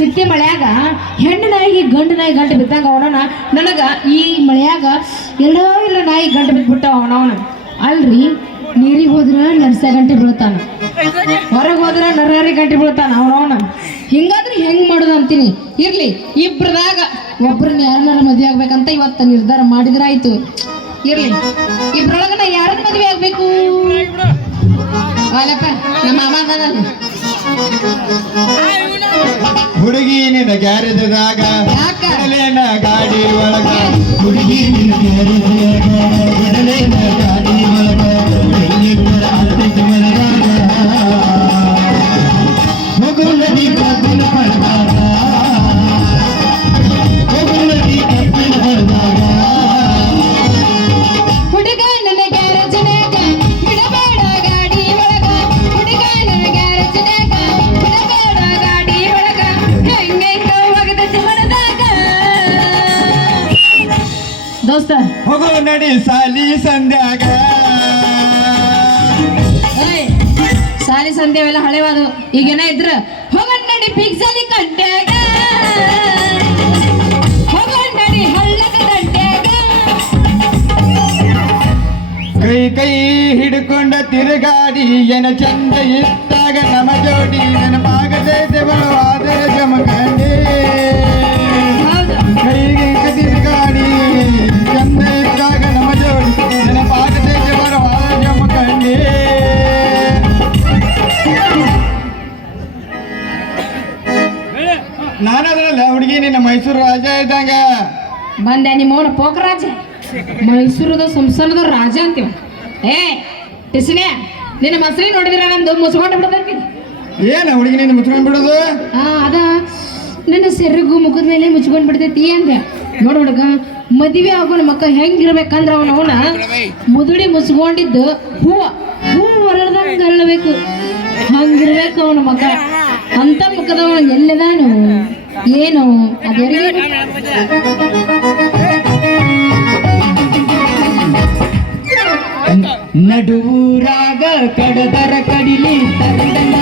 ಚಿತ್ತಿ ಮಳೆಯಾಗ ಹೆಣ್ಣು ನಾಯಿಗೆ ಗಂಡು ನಾಯಿ ಗಂಟು ಬಿದ್ದಂಗ ಅವನವನ. ನನಗ ಈ ಮಳೆಯಾಗ ಎಲ್ಲೋ ಇಲ್ಲ ನಾಯಿ ಗಂಟು ಬಿದ್ಬಿಟ್ಟ ಅವನವನ. ಅಲ್ರಿ, ನೀರಿಗೆ ಹೋದ್ರ ನರ್ಸ ಗಂಟೆ ಬೀಳ್ತಾನ. ಹೊರಗೆ ಹೋದ್ರ ನರಹರಿ ಗಂಟೆ ಬೀಳ್ತಾನ ಅವನವನ. ಹಿಂಗಾದ್ರೆ ಹೆಂಗ್ ಮಾಡೋದು ಅಂತೀನಿ. ಇರ್ಲಿ, ಇಬ್ರದಾಗ ಒಬ್ರನ್ನ ಯಾರನ್ನ ಮದ್ವೆ ಆಗ್ಬೇಕಂತ ಇವತ್ತು ನಿರ್ಧಾರ ಮಾಡಿದ್ರಾಯ್ತು. ಇರ್ಲಿ ನಾ ಯಾರನ್ನ ಮದುವೆ ಆಗ್ಬೇಕು? ಅಲ್ಲಪ್ಪ, ನಮ್ಮ ಮಾಮ ನಿನ್ನ? ಇಡಲೇನ ಗಾಡಿ ಒಳಗ ಹುಡುಗಿ ನಿನ್ನ ದೋಸ್ತ. ಹೋಗು ನಡಿ ಸಾಲಿ ಸಂಧ್ಯಾಗ. ಸಾಲಿ ಸಂದೇವೆಲ್ಲ ಹಳೆವಾದು. ಈಗೇನ ಇದ್ರ? ಹೋಗ ನಡಿ ಪಿಕ್ಸಲಿ ಕಂಟ್ಯಾಗ ಹೋಗನ್ ನಡಿ ಹಳ್ಳದ ದಂಡ್ಯಾಗ ಕೈ ಕೈ ಹಿಡ್ಕೊಂಡ ತಿರುಗಾಡಿ ಏನ ಚಂದ ಇತ್ತಾಗ ನಮ ಜೋಡಿ ನೆನಪಾಗದೈತೆ ಬಲವಾದ ಜಮಕ. ಹೌದು ನಾನದ್ರಲ್ಲ ಹುಡುಗಿ ನಿನ್ನ ಮೈಸೂರು ರಾಜ ಇದ್ದಂಗ. ಬಂದೆ ಪೋಕ ರಾಜ. ಮೈಸೂರದ ಸಂಸಾರದ ರಾಜ ಅಂತೀವ. ಏ ಟಿಸಿನೇ ನಿನ್ನ ಮಸರಿ ನೋಡಿದ್ರ ನಂದು? ಮುಸ್ಕೊಂಡು ಬಿಡ್ತೈತಿ ಏನ ಹುಡುಗಿ ನಿನ್ನ ಮುಚ್ಕೊಂಡ್ ಬಿಡೋದು? ಹಾ ಅದ. ನನ್ನ ಸೆರಗು ಮುಖದ ಮೇಲೆ ಮುಚ್ಕೊಂಡ್ ಬಿಡ್ತೈತಿ ಅಂದೆ. ನೋಡು ಹುಡುಗ ಮದುವೆ ಆಗೋನ ಮಕ್ಕ ಹೆಂಗಿರ್ಬೇಕಂದ್ರ ಅವನ ಅವನ ಮುದುಡಿ ಮುಚ್ಕೊಂಡಿದ್ದು ಹೂವ. ಹೂ ಹೊರಡ್ದಂಗ ಅರಳಬೇಕು. ಹಂಗಿರ್ಬೇಕು ಅವನ ಮಗ ಅಂತ ಮುಖದವ ಎಲ್ಲದಾನು? ಏನು? ಅದರಿಗೆ ನಡುವೂರಾಗ ಕಡದರ ಕಡಿಲಿ ತರದಂಡ